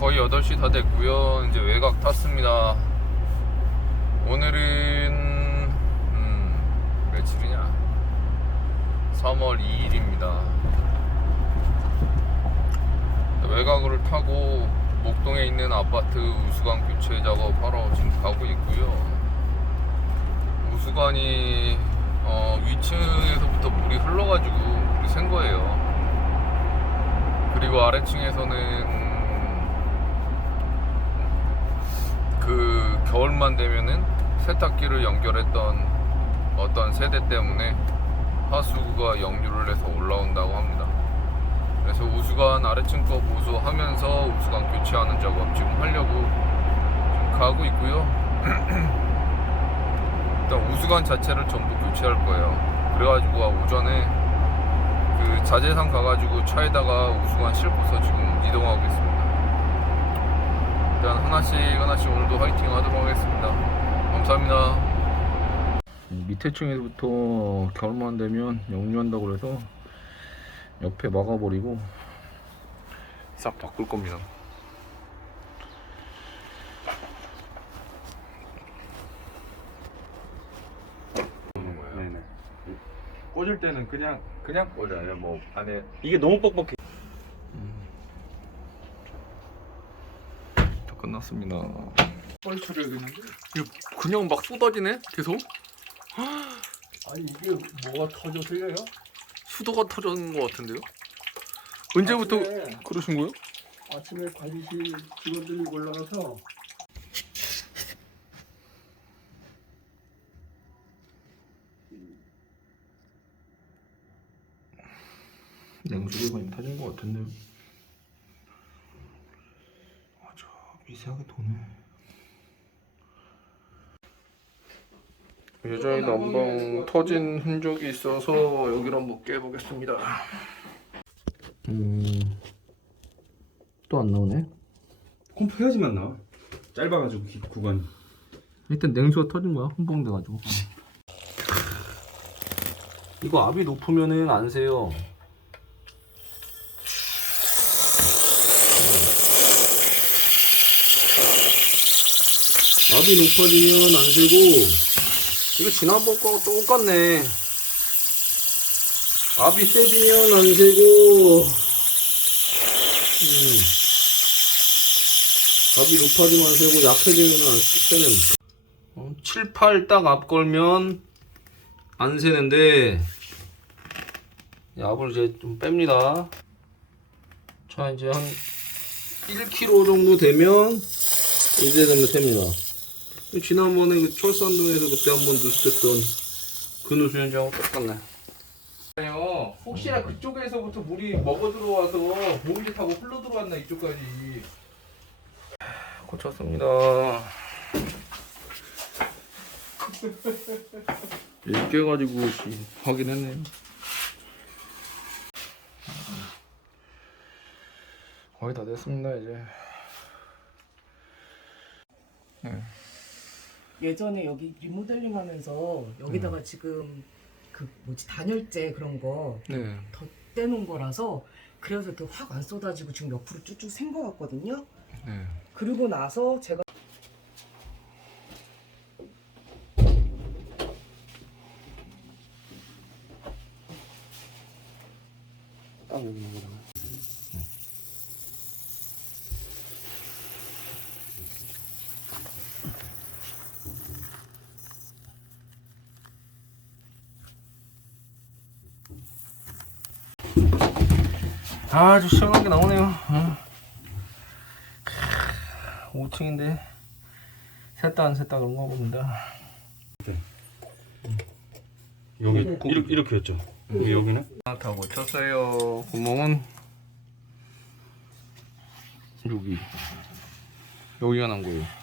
거의 8시 다 됐고요. 이제 외곽 탔습니다. 오늘은 음, 며칠이냐? 3월 2일입니다. 외곽을 타고 목동에 있는 아파트 우수관 교체 작업하러 지금 가고 있고요. 우수관이 어, 위층에서부터 물이 흘러가지고 물이 샌 거예요. 그리고 아래층에서는 그 겨울만 되면은 세탁기를 연결했던 어떤 세대 때문에 하수구가 역류를 해서 올라온다고 합니다. 그래서 우수관 아래층 거 보수하면서 우수관 교체하는 작업 지금 하려고 지금 가고 있고요. 일단 우수관 자체를 전부 교체할 거예요. 그래가지고 오전에 그 자재상 가가지고 차에다가 우수관 싣고서 지금 이동하고 있습니다. 일단 하나씩 하나씩 오늘도 화이팅 하도록 하겠습니다. 감사합니다. 밑에 층에서부터 겨울만 되면 역류한다고 그래서 옆에 막아버리고 싹 바꿀 겁니다. 네네. 꽂을 때는 그냥 그냥 꽂아요. 뭐 안에 이게 너무 뻑뻑해. 끝났습니다. 뻘초를 그냥. 이거 그냥 막 쏟아지네? 계속? 아니 이게 뭐가 터져서요? 수도가 터졌는 것 같은데요? 언제부터 아침에, 그러신 거예요? 아침에 관리실 직원들이 올라가서 냉수기가 많이 터진 것 같은데요? 아주 미세하게 도네. 여전히 난방 터진 흔적이 있어서 여기를 한번 깨보겠습니다. 음, 또 안 나오네. 컴프 해야지만 나와. 짧아가지고 기- 구간이. 일단 냉수가 터진 거야, 흥봉돼가지고. 이거 압이 높으면은 안 새요. 압이 높아지면 안 새고, 이거 지난번 거하고 똑같네. 압이 세지면 안 새고, 음. 압이 높아지면 안 새고, 약해지면 안. 어, 7, 8 딱 앞 걸면 안 새는데 이 압을 이제 좀 뺍니다 자 이제 한 1kg 정도 되면 이제 되면 셉니다 지난번에 그 철산동에서 그때 한번 누습했던 그 누수현장하고 똑같네. 아니요. 혹시나 그쪽에서부터 물이 먹어 들어와서 모기지 타고 흘러 들어왔나 이쪽까지. 고쳤습니다. 이렇게 가지고 확인했네요. 거의 다 됐습니다 이제. 예전에 여기 리모델링 하면서 여기다가 지금 그 뭐지 단열재 그런 거 네. 덧대놓은 거라서 그래서 이렇게 확 안 쏟아지고 지금 옆으로 쭉쭉 샌 거 같거든요. 네. 그리고 나서 제가 딱 여기 나오잖아. 아주 시원하게 나오네요. 어. 5층인데 셋다 안 셋다 그런가 봅니다. 여기 이렇게 이렇게였죠. 여기 여기는 다 고쳤어요. 구멍은 여기 여기가 난 거예요.